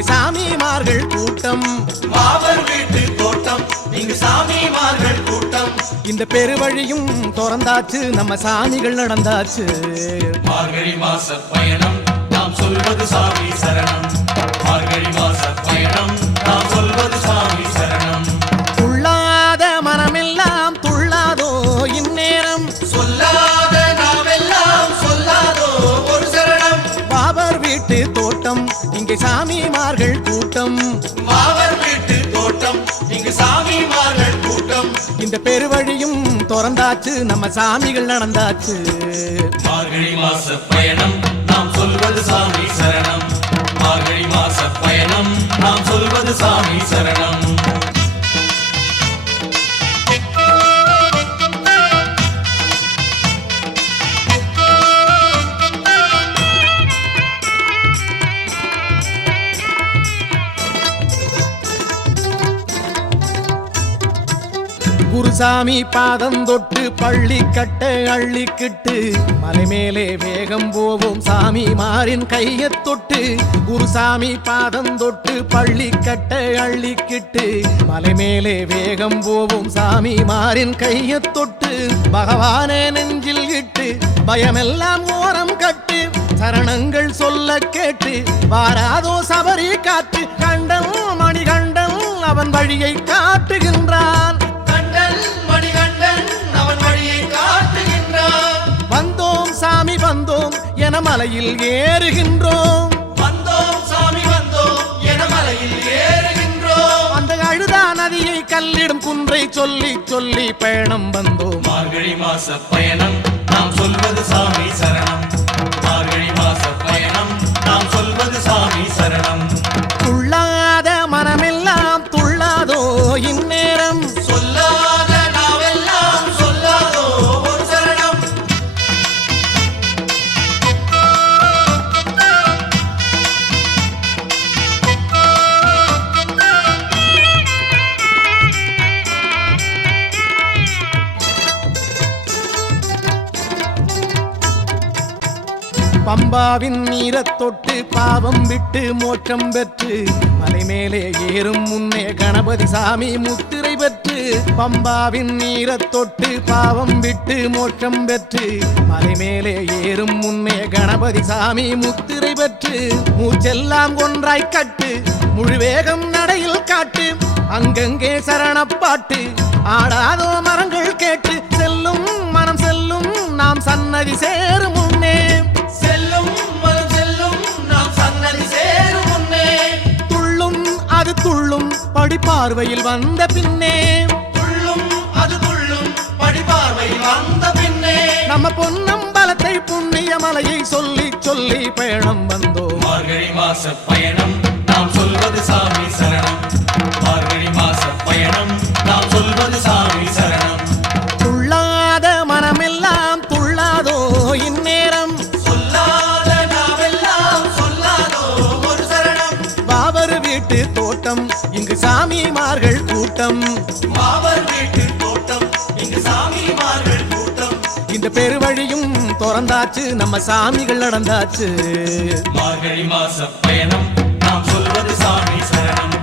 இங்கே சாமிமார்கள் கூட்டம். மாவர் வீட்டு தோட்டம். இங்கு சாமிமார்கள் கூட்டம். இந்த பெருவழியும் திறந்தாச்சு. நம்ம சாமிகள் நடந்தாச்சு. மார்கழி மாச பயணம். நாம் சொல்வது சாமி சரணம். கூட்டம். மாவர் வீட்டு தோட்டம் இங்கு சாமிமார்கள் கூட்டம். இந்த பெருவழியும் திறந்தாச்சு. நம்ம சாமிகள் நடந்தாச்சு. மார்கழி மாச பயணம் நாம் சொல்வது சாமி சரணம். மார்கழி மாச பயணம் நாம் சொல்வது சாமி சரணம். சாமி பாதம் தொட்டு பள்ளி கட்ட அள்ளிக்கிட்டு மலை மேலே வேகம் போவோம். சாமி மாறின் கையை தொட்டு குருசாமி பாதம் தொட்டு பள்ளி கட்ட அள்ளிக்கிட்டு மலை மேலே வேகம் போவோம். சாமி மாறின் கையை தொட்டு பகவானே நெஞ்சில் இட்டு பயமெல்லாம் ஓரம் கட்டு சரணங்கள் சொல்ல கேட்டு வாராதோ சபரி காற்று கண்டம் மணிகண்டம் அவன் வழியை காட்டுகின்றான். மலையில் ஏறுகின்றோம். வந்தோம் சாமி வந்தோம் என மலையில் ஏறுகின்றோம். அந்த அழுதா நதியை கல்லிடும் குன்றை சொல்லி சொல்லி பயணம் வந்தோம். மார்கழி மாச பயணம் நாம் சொல்வது சாமி சரணம். மார்கழி மாச பயணம் நாம் சொல்வது சாமி சரணம். பம்பாவின் நீரத் தொட்டு பாவம் விட்டு மோட்சம் பெற்று மலை மேலே ஏறும் முன்னே கணபதி சாமி முத்திரை பெற்று பம்பாவின் நீரத் தொட்டு பாவம் விட்டு மோட்சம் பெற்று மலை மேலே ஏறும் முன்னே கணபதி சாமி முத்திரை பெற்று மூச்செல்லாம் ஒன்றாய் கட்டு முழுவேகம் நடையில் காட்டு அங்கங்கே சரணப்பாட்டு ஆடாதோ மரங்கள் கேட்டு செல்லும் மனம் செல்லும் நாம் சன்னதி சேரும் படிப்பார்வையில் வந்த பின்னே. நம்ம பொன்னம்பலத்தை புண்ணிய மலையை சொல்லி சொல்லி பயணம் வந்தோம். மார்கழி மாச பயணம் நாம் சொல்வது சாமி சரணம். சாமிமார்கள் கூட்டம். மாவர் வீட்டு தோட்டம். இங்கு சாமிமார்கள் கூட்டம். இந்த பெருவழியும் திறந்தாச்சு. நம்ம சாமிகள் நடந்தாச்சு. மார்கழி மாச பயணம். நாம் சொல்வது சாமி சரணம்.